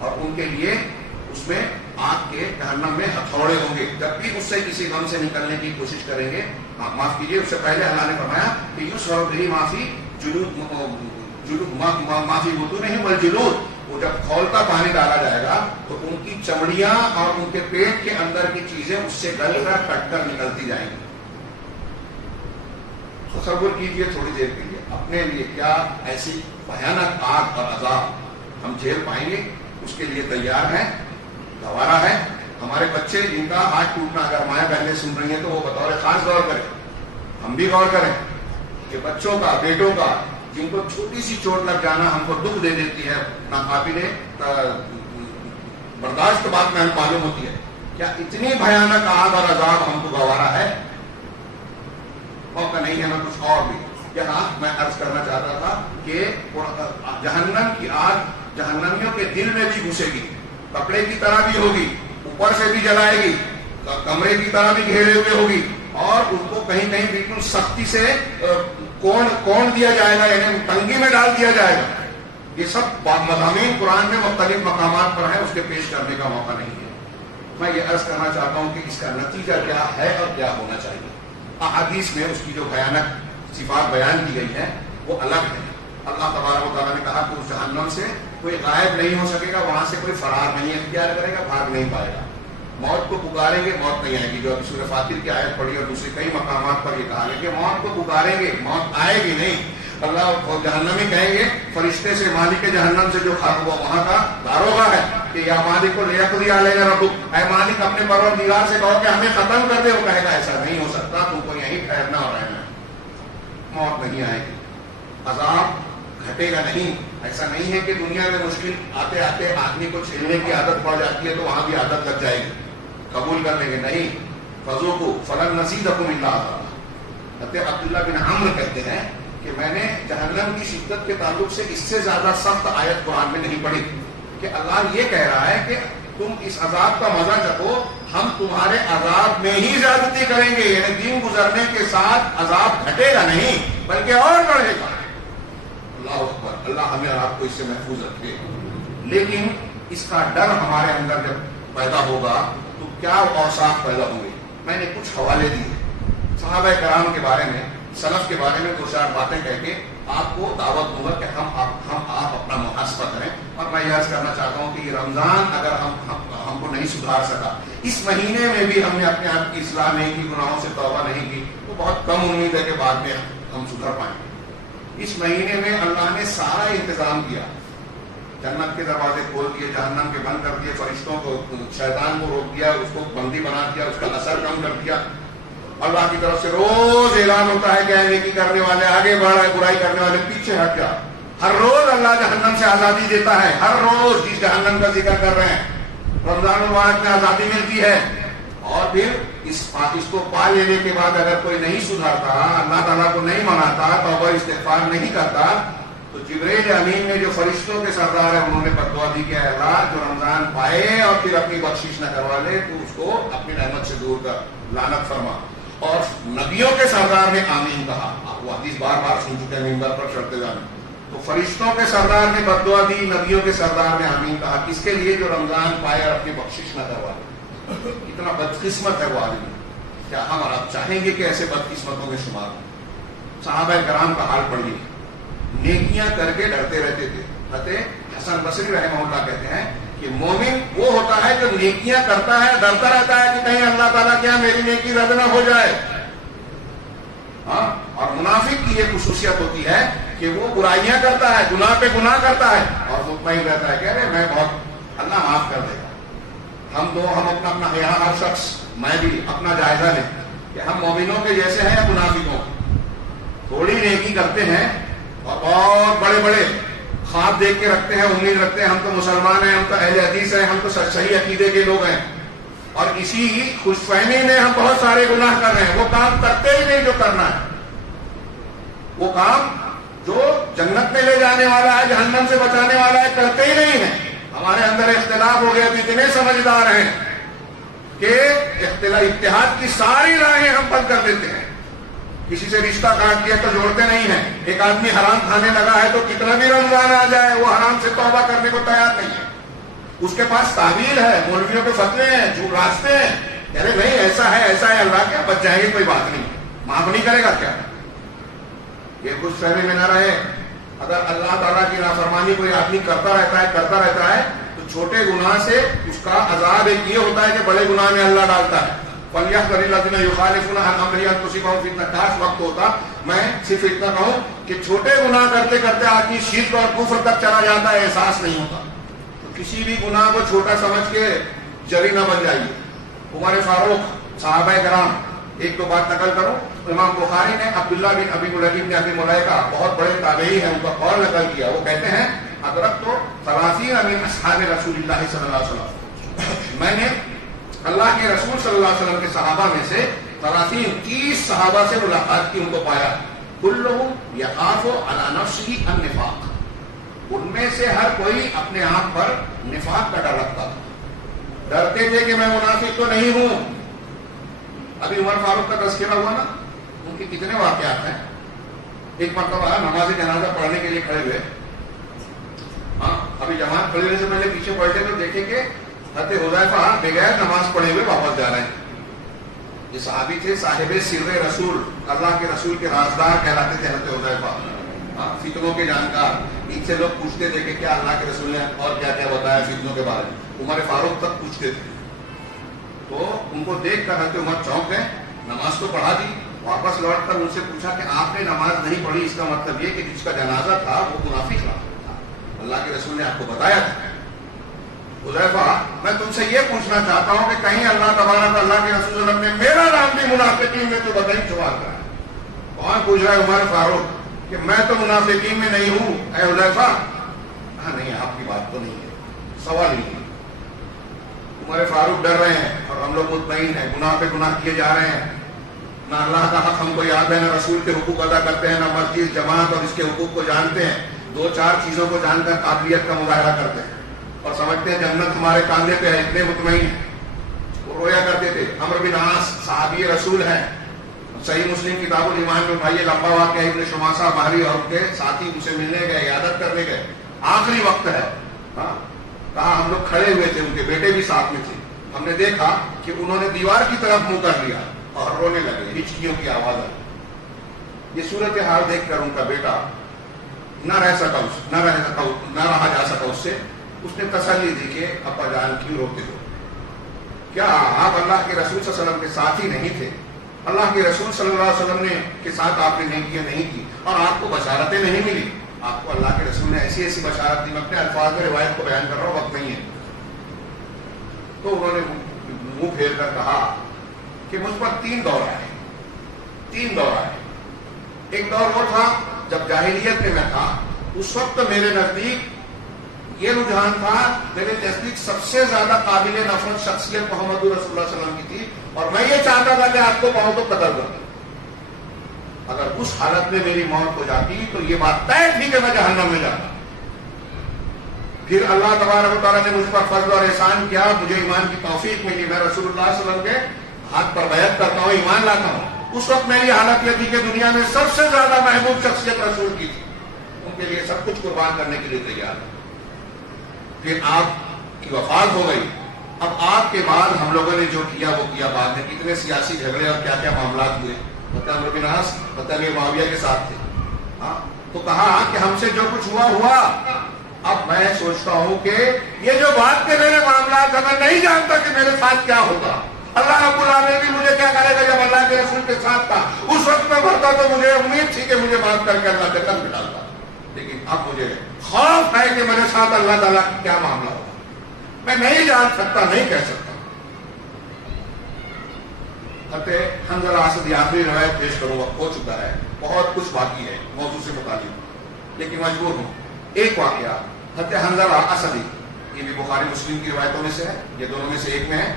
اور ان کے لیے اس میں آگ کے جہنم میں ہتھوڑے ہوں گے، جب بھی اس سے کسی غم سے نکلنے کی کوشش کریں گے۔ معاف کیجیے، اس سے پہلے اللہ نے فرمایا کہ یُسْحَرُ بِهِ مَا فِي بُطُونِهِمْ وَالْجُلُودِ، وہ جب کھولتا پانی ڈالا جائے گا تو ان کی چمڑیاں اور ان کے پیٹ کے اندر کی چیزیں اس سے گل کر کٹ کر نکلتی جائیں گی. تصور کیجئے تھوڑی دیر کے لیے اپنے لیے کیا ایسی بھیانک آگ اور عذاب ہم جھیل پائیں گے؟ اس کے لیے تیار ہیں؟ گوارا ہے؟ ہمارے بچے جن کا ہاتھ ٹوٹنا اگر مائیں بہنیں سن رہی ہیں تو وہ بطور خاص غور کریں، ہم بھی غور کریں کہ بچوں کا، بیٹوں کا، جن کو چھوٹی سی چوٹ لگ جانا ہم کو دکھ دے دیتی ہے، ناقابل برداشت بات میں معلوم ہوتی ہے، کیا اتنی بھیانک آگ اور عذاب ہم کو گوارا ہے؟ موقع نہیں ہے. میں کچھ اور بھی یہاں میں عرض کرنا چاہتا تھا کہ جہنم کی آگ جہنمیوں کے دل میں بھی گھسے گی، کپڑے کی طرح بھی ہوگی، اوپر سے بھی جلائے گی، کمرے کی طرح بھی گھیرے ہوئے ہوگی، اور ان کو کہیں کہیں بالکل سختی سے کون دیا جائے گا، یعنی تنگی میں ڈال دیا جائے گا. یہ سب مضامین قرآن میں مختلف مقامات پر ہیں، اس کے پیش کرنے کا موقع نہیں ہے. میں یہ عرض کرنا چاہتا ہوں کہ اس کا نتیجہ کیا ہے اور کیا ہونا چاہیے. احادیث میں اس کی جو بھیانک صفات بیان کی گئی ہے وہ الگ ہے. اللہ تبارک و تعالیٰ نے کہا کہ اس جہنم سے کوئی غائب نہیں ہو سکے گا، وہاں سے کوئی فرار نہیں اختیار کرے گا، بھاگ نہیں پائے گا. موت کو پکاریں گے، موت نہیں آئے گی، جو ابھی سورہ فاتر کی آیت پڑھی اور دوسرے کئی مقامات پر یہ کہا ہے کہ موت کو پکاریں گے، موت آئے گی نہیں. اللہ جہنمی کہیں گے فرشتے سے، مالک جہنم سے جو وہاں کا داروغہ ہے کہ یا مالک کو لیقضی علینا ربک، اے مالک اپنے پروردگار سے کہو کہ ہمیں ختم کر دے. وہ کہے گا ایسا نہیں ہو سکتا، تم کو یہیں ٹھہرنا اور رہنا. موت نہیں آئے گی، عذاب گھٹے گا نہیں. ایسا نہیں ہے کہ دنیا میں مشکل آتے آتے آدمی کو چھیلنے کی عادت پڑ جاتی ہے تو وہاں بھی عادت لگ جائے گی، قبول کر لیں گے. نہیں، فذوقوا فلن نزیدکم الا عذابا. حضرت عبداللہ بن عمرو کہتے ہیں کہ میں نے جہنم کی شدت کے تعلق سے اس سے زیادہ سخت آیت قرآن میں نہیں پڑھی کہ اللہ یہ کہہ رہا ہے کہ تم اس عذاب کا مزہ چکھو، ہم تمہارے عذاب میں ہی زیادتی کریں گے. یعنی دن گزرنے کے ساتھ عذاب گھٹے گا نہیں بلکہ اور بڑھے گا. اللہ اکبر. اللہ ہمیں اور آپ کو اس سے محفوظ رکھے. لیکن اس کا ڈر ہمارے اندر جب پیدا ہوگا تو کیا اوصاف پیدا ہوں گے. میں نے کچھ حوالے دیے صحابہ کرام کے بارے میں، سلف کے بارے میں، دو چار باتیں کہہ کے آپ کو دعوت دوں گا کہ ہم آپ اپنا محاسبہ کریں. اور میں یہ عرض کرنا چاہتا ہوں کہ یہ رمضان اگر ہم کو نہیں سدھار سکا، اس مہینے میں بھی ہم نے اپنے آپ کی اصلاح نہیں کی، گناہوں سے توبہ نہیں کی، تو بہت کم امید ہے کہ بعد میں ہم سدھر پائیں. اس مہینے میں اللہ نے سارا انتظام کیا، جنت کے دروازے کھول دیے، جہنم کے بند کر دیے، فرشتوں کو، شیطان کو روک دیا، اس کو بندی بنا دیا، اس کا اثر کم کر دیا. اللہ کی طرف سے روز اعلان ہوتا ہے کہ نیکی کرنے والے آگے بڑھ رہے، برائی کرنے والے پیچھے ہٹ جا. ہر روز اللہ جہنم سے آزادی دیتا ہے. ہر روز جس جہنم کا ذکر کر رہے ہیں رمضان المبارک میں آزادی ملتی ہے. اور پھر اس کو پا لینے کے بعد اگر کوئی نہیں سدھرتا، اللہ تعالیٰ کو نہیں مناتا، توبہ استغفار نہیں کرتا، تو جبریل امین نے جو فرشتوں کے سردار ہیں انہوں نے بد دعا دی کہ اے اللہ جو رمضان پائے اور پھر اپنی بخشش نہ کروا لے تو اس کو اپنی رحمت سے دور کر، لعنت فرما. اور نبیوں کے سردار نے آمین کہا. آپ وہ حدیث بار بار سن چکے ہیں ممبر پر چڑھتے جانے. تو فرشتوں کے سردار نے بد دعا دی، نبیوں کے سردار نے آمین کہا. کس کے لیے؟ جو رمضان پائے اور اپنی بخشش نہ کروا لے. اتنا بدقسمت ہے وہ آدمی. کیا ہم اور آپ چاہیں گے کہ ایسے بدقسمتوں میں شمار ہوں؟ صحابہ کرام کا حال پڑھیے، نیکیاں کر کے ڈرتے رہتے تھے. حضرت حسن بصری رحمہ اللہ کہتے ہیں کہ مومن وہ ہوتا ہے جو نیکیاں کرتا ہے، ڈرتا رہتا ہے کہ کہیں اللہ تعالیٰ کیا میری نیکی رد نہ ہو جائے. اور منافق کی یہ خصوصیت ہوتی ہے کہ وہ برائیاں کرتا ہے، گناہ پہ گناہ کرتا ہے اور مطمئن رہتا ہے کہ ارے میں بہت، اللہ معاف کر دے گا. ہم اپنا یہاں ہر شخص، میں بھی اپنا جائزہ لیں کہ ہم مومنوں کے جیسے ہیں یا منافقوں. تھوڑی نیکی کرتے ہیں اور بہت بڑے بڑے خواب دیکھ کے رکھتے ہیں، امید رکھتے ہیں ہم تو مسلمان ہیں، ہم تو اہل حدیث ہیں، ہم تو صحیح عقیدے کے لوگ ہیں، اور اسی خوش فہمی میں ہم بہت سارے گناہ کر رہے ہیں. وہ کام کرتے ہی نہیں جو کرنا ہے. وہ کام جو جنت میں لے جانے والا ہے، جہنم سے بچانے والا ہے، کرتے ہی نہیں ہیں. ہمارے اندر اختلاف ہو گیا تو اتنے سمجھدار ہیں کہ اتحاد کی ساری راہیں ہم بند کر دیتے ہیں. کسی سے رشتہ کاٹ دیا تو جوڑتے نہیں ہیں. ایک آدمی حرام کھانے لگا ہے تو کتنا بھی رمضان آ جائے وہ حرام سے توبہ کرنے کو تیار نہیں ہے. اس کے پاس تعویل ہے، مولویوں کے فتوے ہیں، جو راستے ہیں، ارے نہیں ایسا ہے اللہ کیا بچ جائیں گے، کوئی بات نہیں، معاف نہیں کرے گا کیا. یہ کچھ فہمی میں نہ رہے. اگر اللہ تعالیٰ کی نافرمانی کوئی آدمی کرتا رہتا ہے تو چھوٹے گناہ سے اس کا عذاب ایک یہ ہوتا ہے کہ بڑے گناہ میں اللہ ڈالتا ہے. فَلْيَحْذَرِ الَّذِينَ يُخَالِفُونَ عَنْ أَمْرِهِ أَن تُصِيبَهُمْ فِتْنَةٌ. کاش وقت ہوتا میں صرف اتنا کہوں کہ چھوٹے گناہ کرتے کرتے آدمی شرک اور کفر تک چلا جاتا ہے، احساس نہیں ہوتا. تو کسی بھی گناہ کو چھوٹا سمجھ کے جری نہ بن جائیے. عمر فاروق، صحابہ کرام، ایک دو بات نقل کروں. امام بخاری نے عبداللہ بن ابی ملیح بن ابی ملیحہ، بہت بڑے تابعی ہیں، ان کا قول نقل کیا. وہ کہتے ہیں ادرکت 30 من اصحاب رسول اللہ صلی اللہ علیہ وسلم، میں نے اللہ کے رسول صلی اللہ علیہ وسلم کے صحابہ میں سے 30 صحابہ سے ملاقات کی، ان کو پایا. کلہم یخاف علی نفسہ النفاق، ان میں سے ہر کوئی اپنے آپ پر نفاق کا ڈر رکھتا تھا. ڈرتے تھے کہ میں منافق تو نہیں ہوں. ابھی عمر فاروق کا تذکرہ ہوا نا، ان کے کتنے واقعات ہیں. ایک مرتبہ نماز جنازہ پڑھنے کے لیے کھڑے ہوئے، ابھی جماعت کھڑے ہونے سے پہلے پیچھے پلٹے تو دیکھے کہ حضرت حذیفہ بغیر نماز پڑھے ہوئے واپس جا رہے ہیں. یہ صحابی تھے صاحب سر رسول، اللہ کے رسول کے رازدار کہلاتے تھے حضرت حذیفہ، فتنوں کے جانکار. ان سے لوگ پوچھتے تھے کہ کیا اللہ کے رسول نے اور کیا کیا بتایا فتنوں کے بارے میں. عمر فاروق تک پوچھتے تھے. تو ان کو دیکھ کر حضرت عمر چونک گئے، نماز تو پڑھا دی. واپس لوٹ کر ان سے پوچھا کہ آپ نے نماز نہیں پڑھی، اس کا مطلب یہ کہ جس کا جنازہ تھا وہ منافق تھا، اللہ کے رسول نے آپ کو بتایا تھا. حذیفہ، میں تم سے یہ پوچھنا چاہتا ہوں کہ کہیں اللہ تبارک اللہ کے رسول صلی اللہ علیہ وسلم نے میرا نام بھی منافقین میں تو بتائی چھپا کر ہے. کون پوچھ رہا ہے؟ عمر فاروق، کہ میں تو منافقین میں نہیں ہوں. اے حذیفہ، ہاں نہیں، آپ کی بات تو نہیں ہے، سوال نہیں ہے. عمر فاروق ڈر رہے ہیں اور ہم لوگ مطمئن ہیں، گناہ پہ گناہ کیے جا رہے ہیں. نہ اللہ کا حق ہم کو یاد ہے، نہ رسول کے حقوق ادا کرتے ہیں، نہ مسجد جماعت اور اس کے حقوق کو جانتے ہیں. 4 چیزوں کو جان کر قابلیت کا مظاہرہ کرتے ہیں اور سمجھتے ہیں جنت ہمارے کاندھے پہ ہے، اتنے مطمئن ہیں. وہ رویا کرتے تھے. عمرو بن عاص صحابی رسول ہیں، صحیح مسلم کتاب الایمان میں اٹھائیے، لمبا واقعہ. ابن شماسہ ماہری اور ان کے ساتھی ان سے ملنے گئے، عیادت کرنے گئے. آخری وقت ہے، کہا ہم لوگ کھڑے ہوئے تھے، ان کے بیٹے بھی ساتھ میں تھے. ہم نے دیکھا کہ انہوں نے دیوار کی طرف منہ کر لیا اور رونے لگے، ہچکیوں کی آواز آئی. یہ صورتحال دیکھ کر ان کا بیٹا نہ رہا جا سکا اس سے. اس نے تسلی دی کہ ابا جان کیوں روتے ہو؟ کیا آپ اللہ کے رسول صلی اللہ علیہ وسلم کے ساتھ ہی نہیں تھے؟ اللہ کے رسول صلی اللہ علیہ وسلم نے کے ساتھ آپ نے نیکیاں نہیں کی اور آپ کو بشارتیں نہیں ملی؟ آپ کو اللہ کے رسول نے ایسی ایسی بشارت دی. میں اپنے الفاظ میں روایت کو بیان کر رہا ہوں، وقت نہیں ہے. تو انہوں نے منہ پھیر کر کہا کہ مجھ پر 3 دور آئے. ایک دور وہ تھا جب جاہلیت میں تھا، اس وقت میرے نزدیک یہ رجحان تھا، میرے نزدیک سب سے زیادہ قابل نفرت شخصیت محمد رسول اللہ صلی اللہ علیہ وسلم کی تھی اور میں یہ چاہتا تھا کہ آپ کو پاؤں تو قتل کر دوں. اگر اس حالت میں میری موت ہو جاتی تو یہ بات طے تھی کہ میں جہنم میں جاتا. پھر اللہ تبارک و تعالیٰ نے مجھ پر فضل اور احسان کیا، مجھے ایمان کی توفیق ملی. میں رسول اللہ صلی اللہ علیہ وسلم کے ہاتھ پر بیعت کرتا ہوں، ایمان لاتا ہوں. اس وقت میری حالت یہ تھی کہ دنیا میں سب سے زیادہ محبوب شخصیت رسول کی تھی، ان کے لیے سب کچھ قربان کرنے کے لیے تیار. پھر آپ کی وفات ہو گئی. اب آپ کے بعد ہم لوگوں نے جو کیا وہ کیا. بعد میں کتنے سیاسی جھگڑے اور کیا کیا معاملات ہوئے. عمرو بن عاص معاویہ کے ساتھ تھے. تو کہا کہ ہم سے جو کچھ ہوا. اب میں سوچتا ہوں کہ یہ جو بات کے میرے معاملات، میں نہیں جانتا کہ میرے ساتھ کیا ہوگا. اللہ رب العالمین بھی مجھے کیا کرے گا. جب اللہ کے رسول کے ساتھ تھا اس وقت میں مرتا تو مجھے امید تھی کہ مجھے معاف کر کے اللہ جنت میں ڈالتا، لیکن اب مجھے خوف ہے کہ میرے ساتھ اللہ تعالیٰ کا کیا معاملہ ہوگا. میں نہیں جان سکتا، نہیں کہہ سکتا. حنظلہ اسدی آخری روایت پیش کروں، وقت ہو چکا ہے، بہت کچھ باقی ہے موضوع سے متعلق، لیکن مجبور ہوں. ایک واقعہ حضرت حنظلہ اسدی، یہ بھی بخاری مسلم کی روایتوں میں سے ہے، یہ دونوں میں سے ایک میں ہے.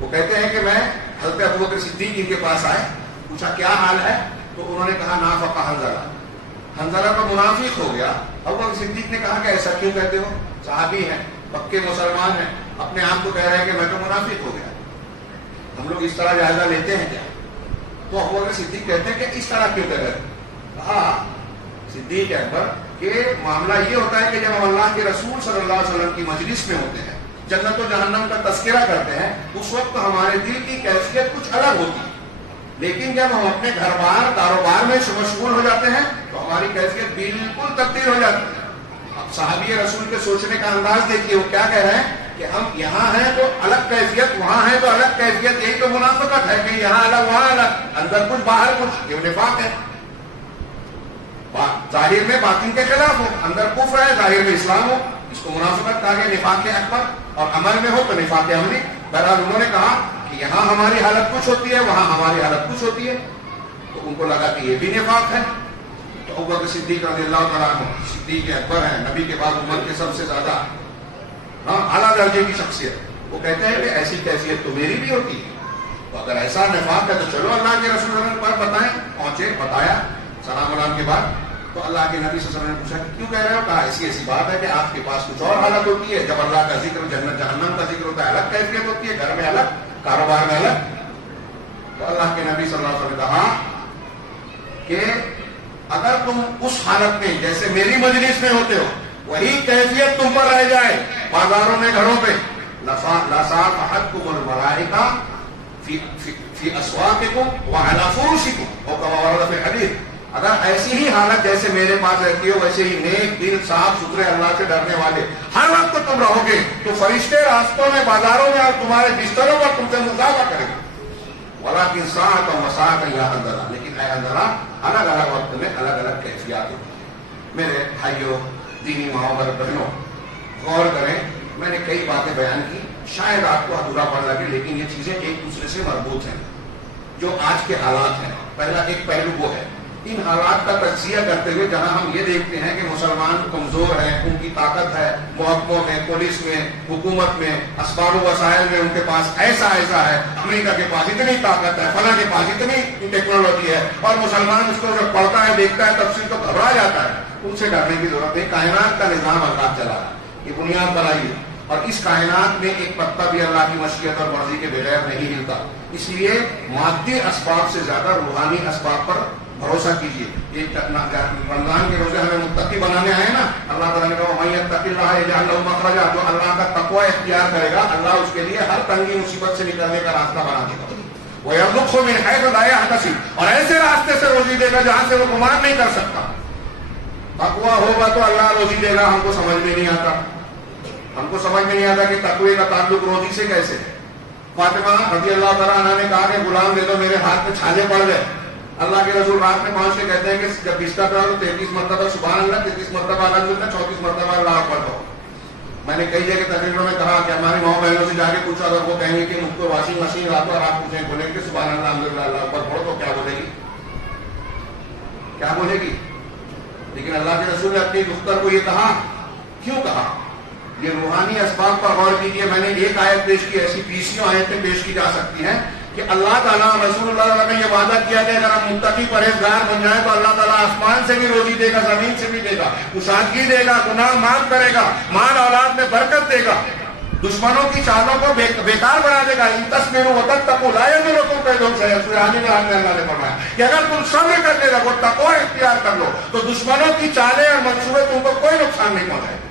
وہ کہتے ہیں کہ میں حضرت ابوبکر صدیق ان کے پاس آئے، پوچھا کیا حال ہے؟ تو انہوں نے کہا نافق حنظلہ کا منافق ہو گیا. ابوبکر صدیق نے کہا کہ ایسا کیوں کہتے ہو؟ صحابی ہیں، پکے مسلمان ہیں، اپنے آپ کو کہہ رہے ہیں کہ میں تو منافق ہو گیا. ہم لوگ اس طرح جائزہ لیتے ہیں کیا؟ تو ابوبکر صدیق کہتے ہیں کہ اس طرح کیوں کہہ رہے؟ کہا صدیق اکبر کہ معاملہ یہ ہوتا ہے کہ جب ہم اللہ کے رسول صلی اللہ علیہ وسلم کی مجلس میں ہوتے ہیں، جنت و جہنم کا تذکرہ کرتے ہیں، اس وقت ہمارے دل کی کیفیت کچھ الگ ہوتی ہے. لیکن جب ہم اپنے گھر بار کاروبار میں مشغول ہو جاتے ہیں تو ہماری کیفیت بالکل تبدیل ہو جاتی ہے۔ اب صحابی رسول کے سوچنے کا انداز دیکھیے، وہ کیا کہہ رہے ہیں کہ ہم یہاں ہیں تو الگ کیفیت، وہاں ہیں تو الگ کیفیت، یہی تو منافقت ہے کہ یہاں الگ وہاں الگ، اندر کچھ باہر کچھ، یہ نفاق ہے۔ ظاہر میں باطن کے خلاف ہو، اندر کفر ہے، ظاہر میں اسلام ہو، اس کو منافقت کہا گیا، نفاق اکبر، اور عمل میں ہو تو نفاق عملی۔ بہرحال انہوں نے کہا کہ یہاں ہماری حالت کچھ ہوتی ہے، وہاں ہماری حالت کچھ ہوتی ہے، تو ان کو لگا کہ یہ بھی نفاق ہے۔ تو ابوبکر صدیق رضی اللہ تعالیٰ عنہ صدیق اکبر ہیں، نبی کے بعد امت کے سب سے زیادہ اعلیٰ درجے کی شخصیت، وہ کہتے ہیں کہ ایسی کیفیت تو میری بھی ہوتی ہے، تو اگر ایسا نفاق ہے تو چلو اللہ کے رسول اللہ پر بتائیں۔ پہنچے، بتایا، سلام علیکم کے بعد تو اللہ کے نبی صلی اللہ علیہ وسلم نے پوچھا کہ کیوں کہہ رہے ہو؟ کہا ایسی بات ہے کہ آپ کے پاس کچھ اور حالت ہوتی ہے، جب اللہ کا ذکر، جنت جہنم کا ذکر ہوتا ہے الگ کیفیت ہوتی ہے، گھر میں الگ، کاروبار میں الگ۔ تو اللہ کے نبی صلی اللہ علیہ وسلم نے کہا کہ اگر تم اس حالت میں جیسے میری مجلس میں ہوتے ہو وہی کیفیت تم پر رہ جائے بازاروں میں، گھروں پہ، لصافحتکم الملائکہ فی اسواقکم وعلی فرشکم، اور کما ورد فی الحدیث، اگر ایسی ہی حالت جیسے میرے پاس رہتی ہو ویسے ہی نیک دل، صاف ستھرے، اللہ سے ڈرنے والے ہر وقت تم رہو گے تو فرشتے راستوں میں، بازاروں میں اور تمہارے بستروں پر تم سے مصافحہ کریں گے۔ ولیکن ساعۃ و مساعۃ یا حنظلہ، لیکن اے حنظلہ الگ الگ وقت میں الگ الگ کیفیات ہوتی ہیں۔ میرے بھائیوں، دینی ماؤں اور بہنوں، غور کریں، میں نے کئی باتیں بیان کی، شاید آپ کو ادھورا پڑ لگے، لیکن یہ چیزیں ایک دوسرے سے مربوط ہیں۔ جو آج کے حالات ہیں، پہلا ایک پہلو وہ ہے، ان حالات کا تجزیہ کرتے ہوئے جہاں ہم یہ دیکھتے ہیں کہ مسلمان کمزور ہیں، ان کی طاقت ہے محکموں میں، پولیس میں، حکومت میں، اسباب و وسائل میں ان کے پاس ایسا ہے، امریکہ کے پاس اتنی طاقت ہے، فلاں کے پاس اتنی ٹیکنالوجی ہے، اور مسلمان اس کو جب پڑھتا ہے، دیکھتا ہے تفصیل تو گھبرا جاتا ہے۔ ان سے ڈرنے کی ضرورت ہے۔ کائنات کا نظام اللہ چلا رہا ہے، یہ بنیاد بنائی ہے، اور اس کائنات میں ایک پتا بھی اللہ کی مشیت اور مرضی کے بغیر نہیں ہلتا۔ اس لیے مادی اسباب سے زیادہ روحانی اسباب پر بھروسہ کیجیے۔ ایک رمضان کے روزے ہمیں متقی بنانے آئے نا، اللہ تعالیٰ نے کہا وَمَن يَتَّقِ اللَّهَ يَجْعَل لَّهُ مَخْرَجًا، جو اللہ کا تقوی اختیار کرے گا اللہ اس کے لیے ہر تنگی مصیبت سے نکلنے کا راستہ بنا دے گا۔ وَيَرْزُقْهُ مِنْ حَيْثُ لَا يَحْتَسِبُ، اور ایسے راستے سے روزی دے گا جہاں سے وہ گمان نہیں کر سکتا۔ تقوی ہوگا تو اللہ روزی دے گا۔ ہم کو سمجھ میں نہیں آتا، کہ تقوی کا تعلق روزی سے کیسے ہے۔ فاطمہ رضی اللہ تعالیٰ عنہ نے کہا کہ غلام دے دو، میرے ہاتھ میں چھالے پڑ گئے۔ اللہ کے رسول رات میں پہنچ کے کہتے ہیں کہ جب بستر کرو تو 33 مرتبہ سبحان اللہ، 33 مرتبہ الحمدللہ، 34 مرتبہ اللہ اکبر کہو۔ میں نے کئی جگہ تقریروں میں کہا کہ ہماری ماؤں بہنوں سے جا کے پوچھا، اگر وہ کہیں گے کہ مجھ کو واشنگ مشین لا دو، اور آپ پوچھیں بولیں کہ سبحان اللہ الحمدللہ اللہ اکبر پڑھو، تو کیا بولے گی؟ کیا بولے گی؟ لیکن اللہ کے رسول نے اپنی دختر کو یہ کہا، کیوں کہا؟ یہ روحانی اسباب پر غور کیجیے۔ میں نے ایک آیت پیش کی، ایسی 20 آیتیں پیش کی جا سکتی ہیں کہ اللہ تعالیٰ رسول اللہ علیہ وسلم نے یہ وعدہ کیا کہ اگر ہم متقی پرہیزگار بن جائیں تو اللہ تعالیٰ آسمان سے بھی روزی دے گا، زمین سے بھی دے گا، کشادگی دے گا، گناہ معاف کرے گا، مال اولاد میں برکت دے گا، دشمنوں کی چالوں کو بیکار بنا دے گا۔ ان تصویروں وتتقوا لا یضرکم کیدہم شیئا، سورہ حج میں اللہ نے فرمایا کہ اگر تم صبر کرنے لگو، تقوی اختیار کر لو، تو دشمنوں کی چالیں اور منصوبے تم کو کوئی نقصان نہیں پہنچائے۔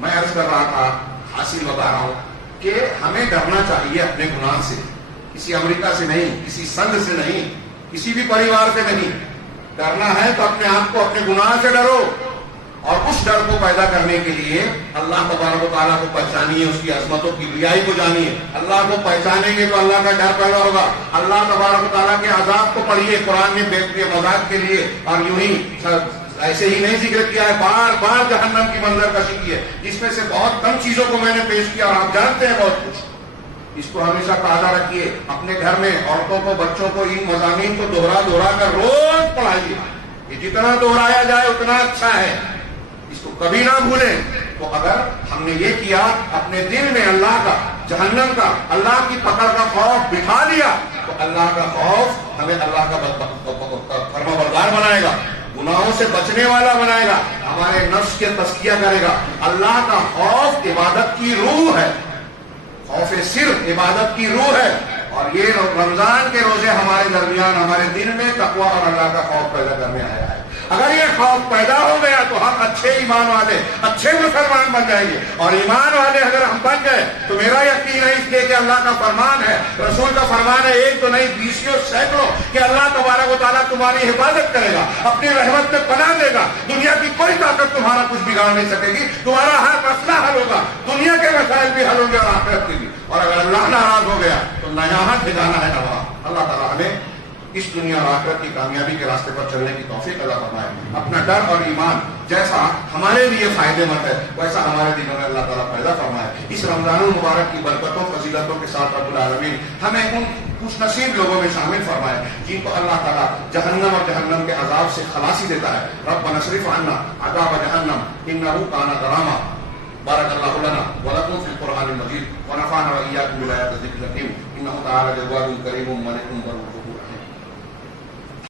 میں عرض کر رہا تھا، حاصل بتا رہا ہوں کہ ہمیں ڈرنا چاہیے اپنے گناہ سے، کسی امریکہ سے نہیں، کسی سنگ سے نہیں، کسی بھی پریوار سے نہیں۔ ڈرنا ہے تو اپنے آپ کو اپنے گناہ سے ڈرو، اور اس ڈر کو پیدا کرنے کے لیے اللہ تبارک و تعالیٰ کو پہچانیے، اس کی عظمتوں کی بڑائی کو جانیے۔ اللہ کو پہچانیں گے تو اللہ کا ڈر پیدا ہوگا۔ اللہ تبارک و تعالیٰ کے عذاب کو پڑھیے قرآن میں بے مزاج کے لیے، اور یوں ہی ایسے ہی نہیں ذکر کیا ہے، بار بار جہنم کی منظر کشی کی ہے، جس میں سے بہت کم چیزوں کو میں نے پیش کیا، اور آپ جانتے ہیں بہت کچھ۔ اس کو ہمیشہ تازہ رکھیے اپنے گھر میں، عورتوں کو، بچوں کو ان مضامین کو دوہرا کر روز پڑھائیے۔ یہ جتنا دوہرایا جائے اتنا اچھا ہے، اس کو کبھی نہ بھولیں۔ تو اگر ہم نے یہ کیا، اپنے دل میں اللہ کا، جہنم کا، اللہ کی پکڑ کا خوف بٹھا لیا، تو اللہ کا خوف ہمیں اللہ کا فرما بردار بنائے گا، گناہوں سے بچنے والا بنائے گا، ہمارے نفس کے تزکیہ کرے گا۔ اللہ کا خوف عبادت کی روح ہے، خوف صرف عبادت کی روح ہے، اور یہ رمضان کے روزے ہمارے درمیان، ہمارے دل میں تقوی اور اللہ کا خوف پیدا کرنے آیا ہے۔ اگر یہ خوف پیدا ہو گیا تو ہم اچھے ایمان والے، اچھے مسلمان بن جائیں گے، اور ایمان والے اگر ہم بن گئے تو میرا یقین ہے اس لیے کہ اللہ کا فرمان ہے، رسول کا فرمان ہے، ایک تو نہیں 20 سینکڑوں کہ اللہ تبارک و تعالیٰ تمہاری حفاظت کرے گا، اپنی رحمت میں پناہ دے گا. دنیا کی کوئی طاقت تمہارا کچھ بگاڑ نہیں سکے گی. تمہارا ہر مسئلہ حل ہوگا، دنیا کے مسائل بھی حل ہوں گے اور آخرت کے بھی. اور اگر اللہ ناراض ہو گیا تو نہ یہاں ٹھکانا ہے نہ وہاں. اللہ تعالیٰ ہمیں اس دنیا اور آخرت کی کامیابی کے راستے پر چلنے کی توفیق عطا فرمائے. اپنا ڈر اور ایمان جیسا ہمارے لیے فائدے مند ہے ویسا ہمارے دلوں میں اللہ تعالیٰ پیدا فرمائے. اس رمضان المبارک کی برکتوں فضیلتوں کے ساتھ رب العالمین ہمیں ان خوش نصیب لوگوں میں شامل فرمائے جن کو اللہ تعالیٰ جہنم اور جہنم کے عذاب سے خلاصی دیتا ہے. ربنا اصرف عنا عذاب جہنم انہ کان غراما. بارک اللہ لنا ولکم فی القرآن المجید ونفعنا وإیاکم بآیات الذکر الحکیم انہ تعالی جواد کریم ملک